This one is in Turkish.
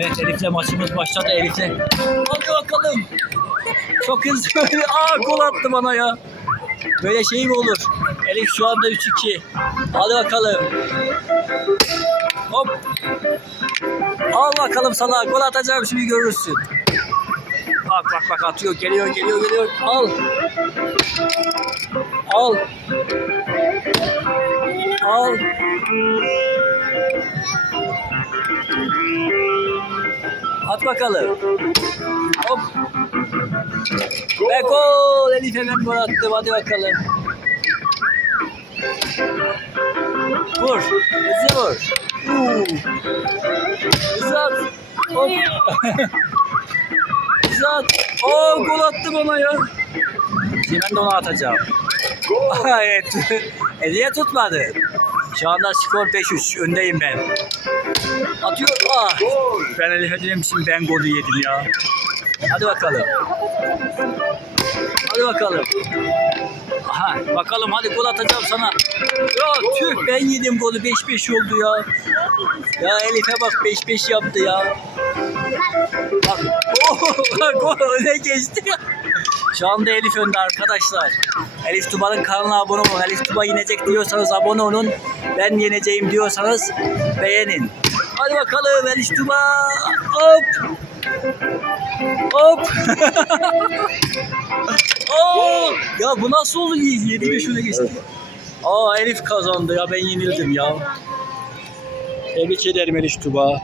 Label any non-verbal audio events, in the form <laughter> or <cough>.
Evet Elif'le maçımız başladı Elif'le. Hadi bakalım. Çok hızlı. <laughs> Aa gol attı bana ya. Böyle şey mi olur? Elif şu anda 3-2. Hadi bakalım. Hop. Al bakalım sana. Gol atacağım şimdi görürsün. Bak bak bak atıyor. Geliyor geliyor geliyor. Al. Al. Al. At bakalım. Hop. Ve gol. Elif hemen gol attı. Hadi bakalım. Vur. Hızlı vur. Hızlı at. Hop. Hızlı at. Oo gol attı bana ya. Şimdi ben de onu atacağım. evet. <laughs> Hediye tutmadı. Şu anda skor 5-3. Öndeyim ben. Atıyor. Ah. Ben Elif'e demişim ben golü yedim ya. Hadi bakalım. Hadi bakalım. Aha, bakalım hadi gol atacağım sana. Ya tüh ben yedim golü 5-5 oldu ya. Ya Elif'e bak 5-5 yaptı ya. Bak. Oh, <laughs> gol öne geçti. Şu anda Elif önde arkadaşlar. Elif Tuba'nın kanalına abone olun. Elif Tuba yenecek diyorsanız abone olun. Ben yeneceğim diyorsanız beğenin. Hadi bakalım Elif Tuba. Hop. Hop. <laughs> Oo, ya bu nasıl oldu? 7 5 öne geçti. Aa Elif kazandı ya ben yenildim ya. Tebrik ederim Elif Tuba.